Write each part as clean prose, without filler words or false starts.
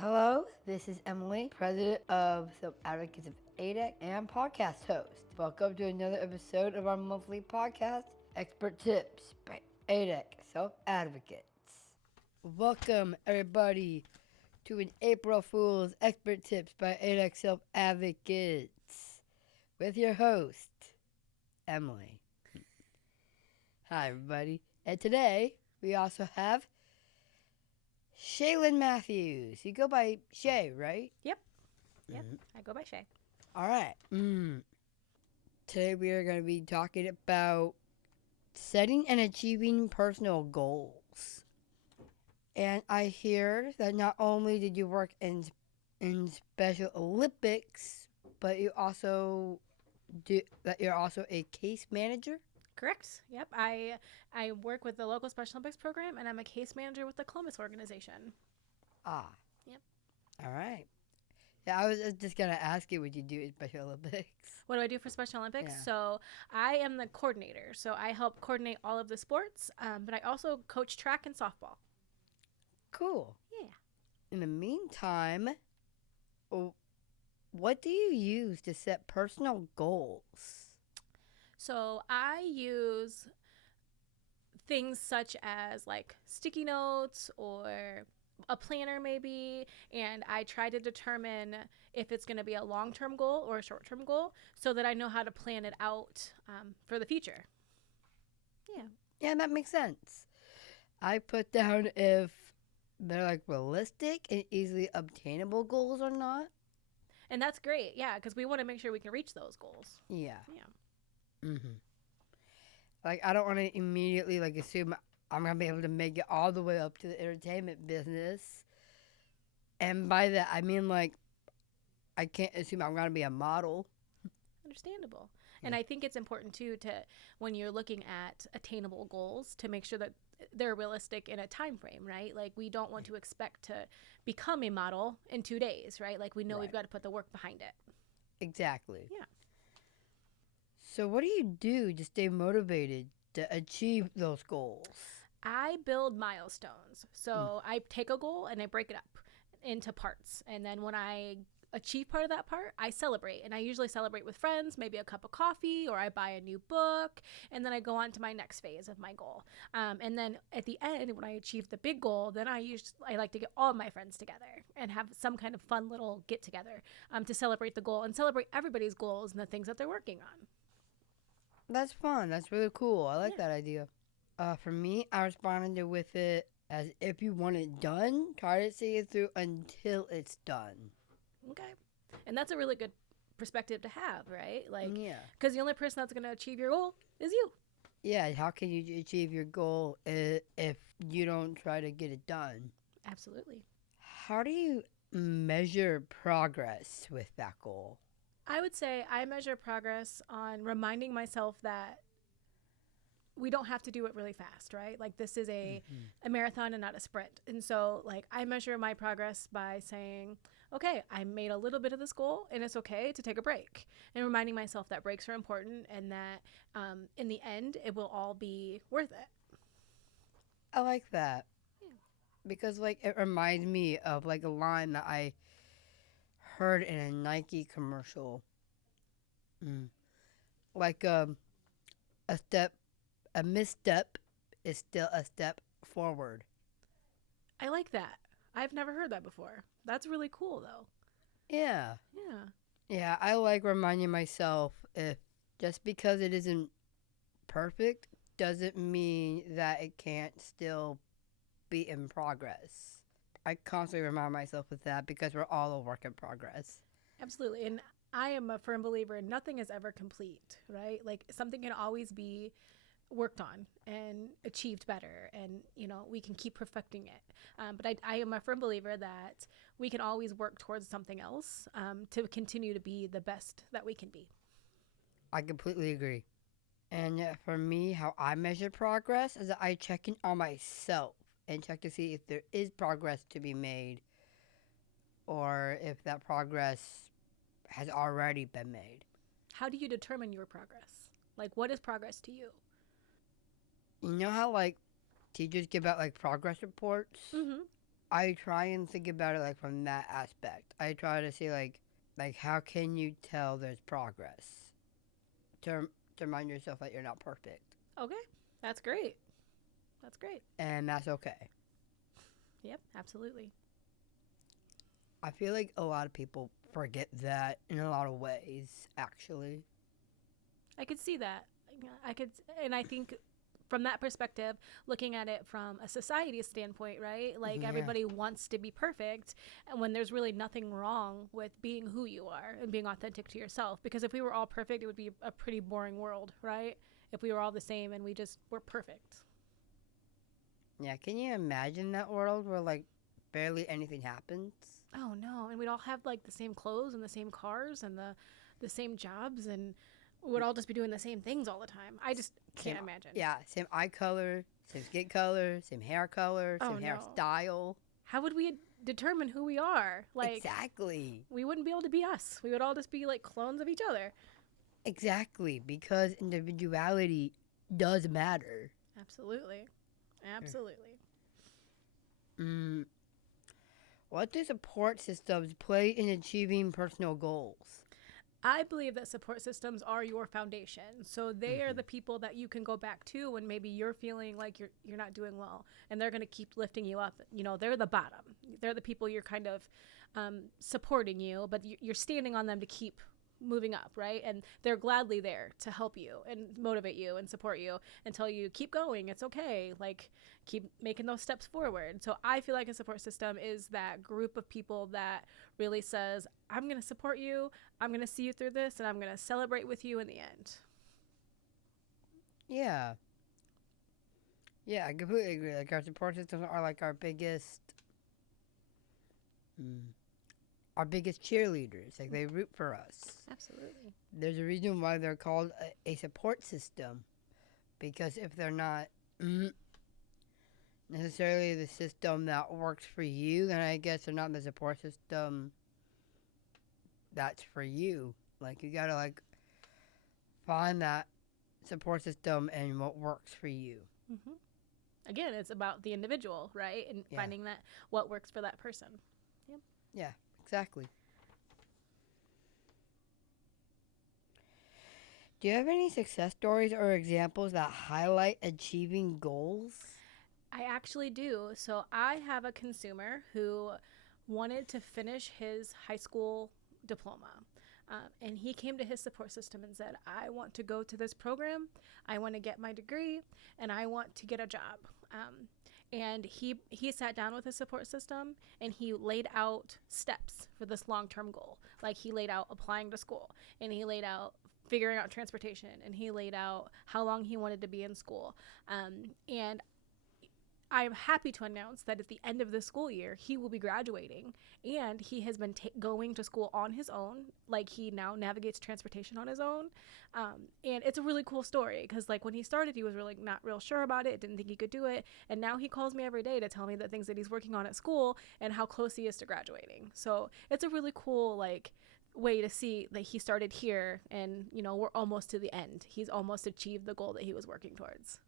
Hello, this is Emily, president of Self Advocates of ADEC and podcast host. Welcome to another episode of our monthly podcast, Expert Tips by ADEC Self Advocates. Welcome, everybody, to an April Fool's Expert Tips by ADEC Self Advocates with your host, Emily. Hi, everybody. And today, we also have Shailyn Matthews. You go by Shay, right? Yep, I go by Shay. All right. Today we are going to be talking about setting and achieving personal goals. And I hear that not only did you work in Special Olympics, but you're also a case manager. Correct. Yep. I work with the local Special Olympics program, and I'm a case manager with the Columbus organization. Ah. Yep. All right. Yeah, I was just going to ask you what you do at Special Olympics. What do I do for Special Olympics? Yeah. So I am the coordinator. So I help coordinate all of the sports, but I also coach track and softball. Cool. Yeah. In the meantime, what do you use to set personal goals? So I use things such as like sticky notes or a planner maybe, and I try to determine if it's going to be a long-term goal or a short-term goal so that I know how to plan it out for the future. Yeah, that makes sense. I put down if they're like realistic and easily obtainable goals or not. And that's great, yeah, because we want to make sure we can reach those goals. Yeah. Yeah. Like, I don't want to immediately assume I'm going to be able to make it all the way up to the entertainment business. And by that, I mean, I can't assume I'm going to be a model. Understandable. And I think it's important, too, when you're looking at attainable goals, to make sure that they're realistic in a time frame, right? Like, we don't want to expect to become a model in 2 days, right? Like, we know we've got to put the work behind it. Exactly. Yeah. So what do you do to stay motivated to achieve those goals? I build milestones. So I take a goal and I break it up into parts. And then when I achieve part of that part, I celebrate. And I usually celebrate with friends, maybe a cup of coffee, or I buy a new book. And then I go on to my next phase of my goal. And then at the end, when I achieve the big goal, then I like to get all of my friends together and have some kind of fun little get together to celebrate the goal and celebrate everybody's goals and the things that they're working on. That's fun. That's really cool. I like that idea. For me, I responded with it as if you want it done, try to see it through until it's done. Okay. And that's a really good perspective to have, right? Yeah. Because the only person that's going to achieve your goal is you. Yeah, how can you achieve your goal if you don't try to get it done? Absolutely. How do you measure progress with that goal? I would say I measure progress on reminding myself that we don't have to do it really fast, right? Like, this is a marathon and not a sprint. And so, I measure my progress by saying, okay, I made a little bit of this goal and it's okay to take a break. And reminding myself that breaks are important and that in the end, it will all be worth it. I like that. Yeah. Because, it reminds me of, a line that I heard in a Nike commercial. A misstep is still a step forward. I like that. I've never heard that before. That's really cool, though. Yeah. Yeah. Yeah, I like reminding myself if just because it isn't perfect doesn't mean that it can't still be in progress. I constantly remind myself of that because we're all a work in progress. Absolutely. And I am a firm believer nothing is ever complete, right? Something can always be worked on and achieved better, and we can keep perfecting it, but I am a firm believer that we can always work towards something else to continue to be the best that we can be. I completely agree. And for me, how I measure progress is that I check in on myself and check to see if there is progress to be made or if that progress has already been made. How do you determine your progress? What is progress to you? You know how teachers give out progress reports? Mm-hmm. I try and think about it like from that aspect. I try to see like how can you tell there's progress to remind yourself that you're not perfect, Okay, that's great. That's great. and that's okay. Yep, absolutely. I feel like a lot of people forget that in a lot of ways, actually. I could see that. Yeah, I could, and I think from that perspective, looking at it from a society standpoint, right? Like Yeah, everybody wants to be perfect, and when there's really nothing wrong with being who you are and being authentic to yourself. Because if we were all perfect, it would be a pretty boring world, right? If we were all the same and we just were perfect. yeah. Can you imagine that world where like barely anything happens? Oh no, and we'd all have like the same clothes and the same cars and the same jobs, and we would all just be doing the same things all the time. I just Same, can't imagine. yeah, same eye color, same skin color, Oh same no. hairstyle. How would we determine who we are? Like, Exactly. we wouldn't be able to be us. We would all just be like clones of each other. Exactly, because individuality does matter. Absolutely. Absolutely. Mm, what do support systems play in achieving personal goals? I believe that support systems are your foundation. So they are the people that you can go back to when maybe you're feeling like you're not doing well, and they're going to keep lifting you up. You know, they're the bottom. They're the people you're kind of supporting you, but you're standing on them to keep moving up, right? And they're gladly there to help you and motivate you and support you and tell you keep going, it's okay, like keep making those steps forward. So I feel like a support system is that group of people that really says, I'm going to support you, I'm going to see you through this, and I'm going to celebrate with you in the end. Yeah. Yeah, I completely agree. Like our support systems are like mm, our biggest cheerleaders. Like they root for us. Absolutely. There's a reason why they're called a support system, because if they're not mm, necessarily the system that works for you, then I guess they're not the support system that's for you. Like you gotta like find that support system and what works for you. hmm Again, it's about the individual, right? And Yeah. finding that what works for that person. Yep. Yeah, exactly. Do you have any success stories or examples that highlight achieving goals? I actually do. So I have a consumer who wanted to finish his high school diploma. And he came to his support system and said, I want to go to this program, I want to get my degree, and I want to get a job. And he sat down with his support system and he laid out steps for this long-term goal. Like he laid out applying to school, and he laid out figuring out transportation, and he laid out how long he wanted to be in school. And I'm happy to announce that at the end of the school year, he will be graduating, and he has been going to school on his own. Like he now navigates transportation on his own, and it's a really cool story because like when he started, he was really not real sure about it, didn't think he could do it, and now he calls me every day to tell me the things that he's working on at school and how close he is to graduating. So it's a really cool like way to see that he started here, and you know we're almost to the end. He's almost achieved the goal that he was working towards.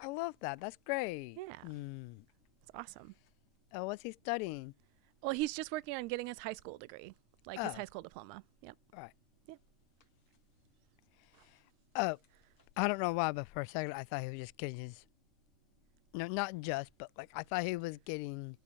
I love that. That's great. Yeah, it's awesome. Oh, what's he studying? Well, he's just working on getting his high school degree, like his Oh. high school diploma. Yep. All right. Yeah. Oh, I don't know why, but for a second I thought he was just getting his. No, not just, but like I thought he was going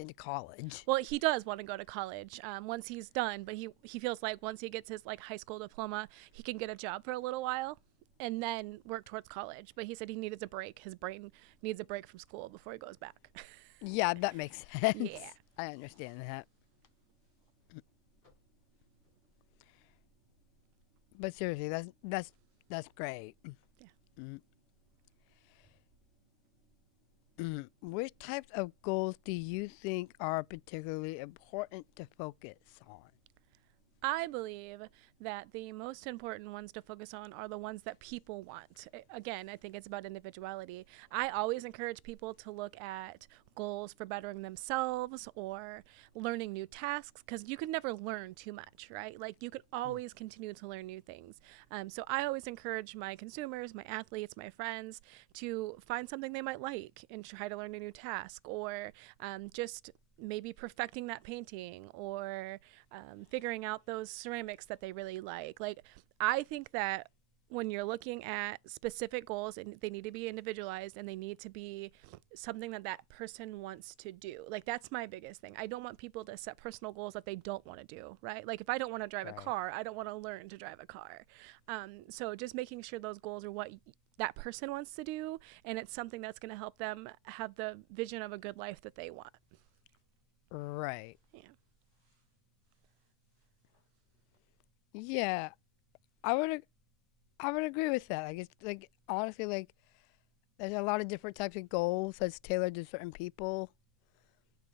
into college. Well, he does want to go to college once he's done, but he feels like once he gets his like high school diploma, he can get a job for a little while and then work towards college. But he said he needed a break. His brain needs a break from school before he goes back. Yeah, that makes sense. Yeah. I understand that. But seriously, that's great. Yeah. Which types of goals do you think are particularly important to focus on? I believe that the most important ones to focus on are the ones that people want. Again, I think it's about individuality. I always encourage people to look at goals for bettering themselves or learning new tasks, because you can never learn too much, right? Like you could always continue to learn new things. So I always encourage my consumers, my athletes, my friends to find something they might like and try to learn a new task, or just maybe perfecting that painting, or figuring out those ceramics that they really like. Like, I think that when you're looking at specific goals, and they need to be individualized and they need to be something that that person wants to do. Like, that's my biggest thing. I don't want people to set personal goals that they don't want to do, right? Like, if I don't want to drive a car, I don't want to learn to drive a car. So just making sure those goals are what that person wants to do, and it's something that's going to help them have the vision of a good life that they want. Right. Yeah. Yeah, I would agree with that. Like, it's like, honestly, like, there's a lot of different types of goals that's tailored to certain people,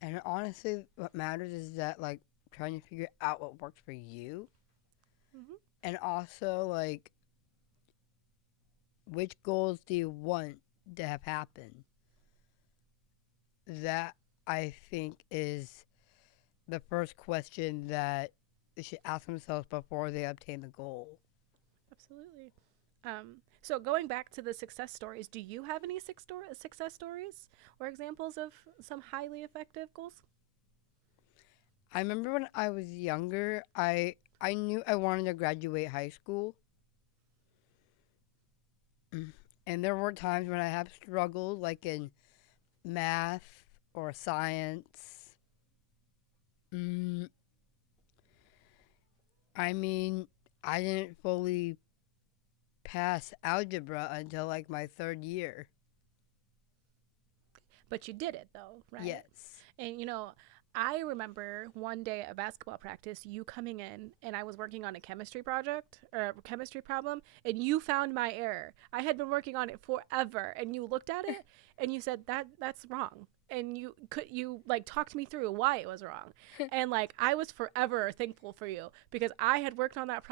and honestly, what matters is that, like, trying to figure out what works for you, Mm-hmm. and also, like, which goals do you want to have happen. That, I think, is the first question that they should ask themselves before they obtain the goal. Absolutely. So going back to the success stories, do you have any success stories or examples of some highly effective goals? I remember when I was younger, I knew I wanted to graduate high school. And there were times when I have struggled, like in math or science. Mm, I mean, I didn't fully pass algebra until like my third year. But you did it though, right? Yes. And I remember one day at basketball practice, you coming in, and I was working on a chemistry project or a chemistry problem, and you found my error. I had been working on it forever, and you looked at it and you said that's wrong. And you like talked me through why it was wrong. And like I was forever thankful for you, because I had worked on that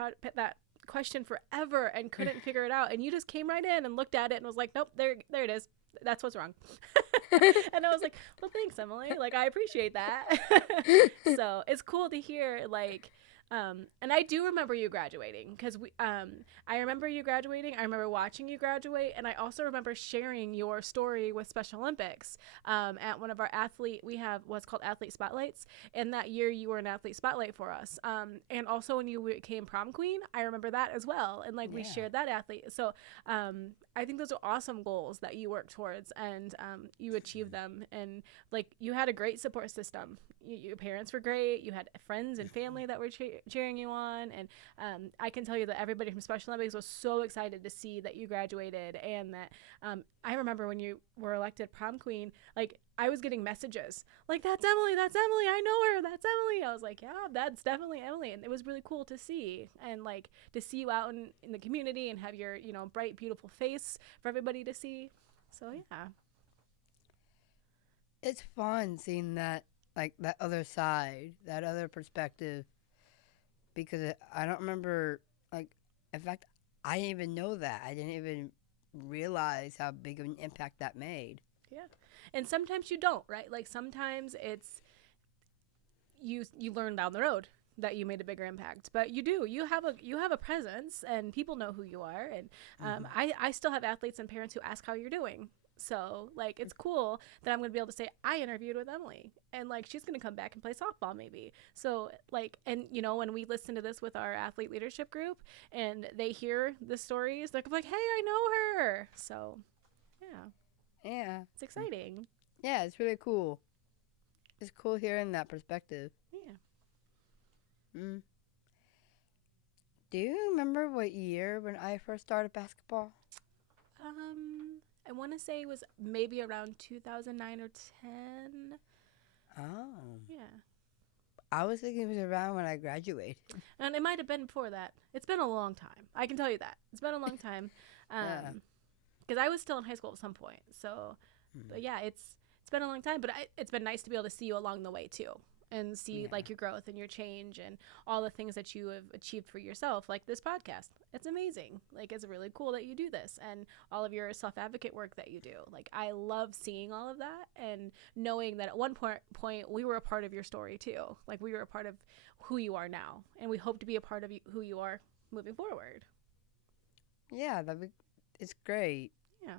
question forever and couldn't figure it out, and you just came right in and looked at it and was like, nope, there it is, that's what's wrong. And I was like, well, thanks, Emily, like I appreciate that. So it's cool to hear, like, and I do remember you graduating, because I remember you graduating. I remember watching you graduate, and I also remember sharing your story with Special Olympics at one of our we have what's called athlete spotlights, and that year you were an athlete spotlight for us. And also when you became prom queen, I remember that as well, and like we shared that athlete. So I think those are awesome goals that you work towards, and you achieved them, and like you had a great support system. Your parents were great. You had friends and family that were cheering you on, and I can tell you that everybody from Special Olympics was so excited to see that you graduated, and that I remember when you were elected prom queen, like I was getting messages like, that's Emily, I know her, that's Emily. I was like, yeah, that's definitely Emily. And it was really cool to see, and like to see you out in the community and have your bright, beautiful face for everybody to see. So yeah, It's fun seeing that, like, that other side, that other perspective, because I don't remember, like, in fact, I didn't even know that. I didn't even realize how big of an impact that made. yeah. And sometimes you don't, right? Like sometimes it's you learn down the road that you made a bigger impact, but you have a presence, and people know who you are. And I still have athletes and parents who ask how you're doing. So like it's cool that I'm gonna be able to say I interviewed with Emily, and like she's gonna come back and play softball maybe. So like, and when we listen to this with our athlete leadership group and they hear the stories, they're like, hey, I know her. So yeah, Yeah. it's exciting. Yeah, it's really cool. It's cool hearing that perspective. Yeah. Mm. Do you remember what year when I first started basketball? I want to say it was maybe around 2009 or 10. Oh. Yeah. I was thinking it was around when I graduated. And it might have been before that. It's been a long time. I can tell you that. It's been a long time. Yeah. Because I was still in high school at some point. So, but yeah, it's been a long time. But it's been nice to be able to see you along the way too. and see Yeah. like your growth and your change and all the things that you have achieved for yourself, like this podcast. It's amazing. Like, it's really cool that you do this, and all of your self-advocate work that you do. Like, I love seeing all of that and knowing that at one point we were a part of your story too. Like, we were a part of who you are now, and we hope to be a part of who you are moving forward. Yeah, it's great. Yeah.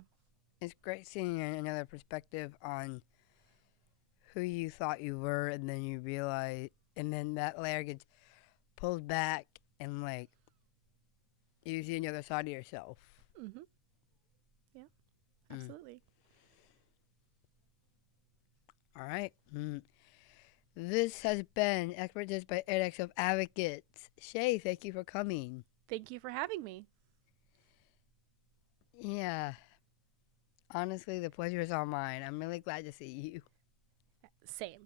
It's great seeing another perspective on who you thought you were, and then you realize, and then that layer gets pulled back, and like you see another side of yourself. Mm-hmm. Yeah, absolutely. All right. This has been Expert Tips by ADEC Self Advocates. Shay, thank you for coming. Thank you for having me. Yeah. Honestly, the pleasure is all mine. I'm really glad to see you. Same.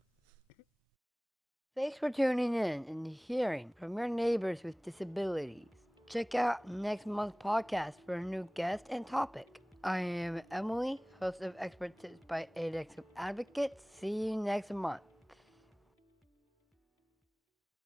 Thanks for tuning in and hearing from your neighbors with disabilities. Check out next month's podcast for a new guest and topic. I am Emily, host of Expert Tips by ADEC Self Advocates. See you next month.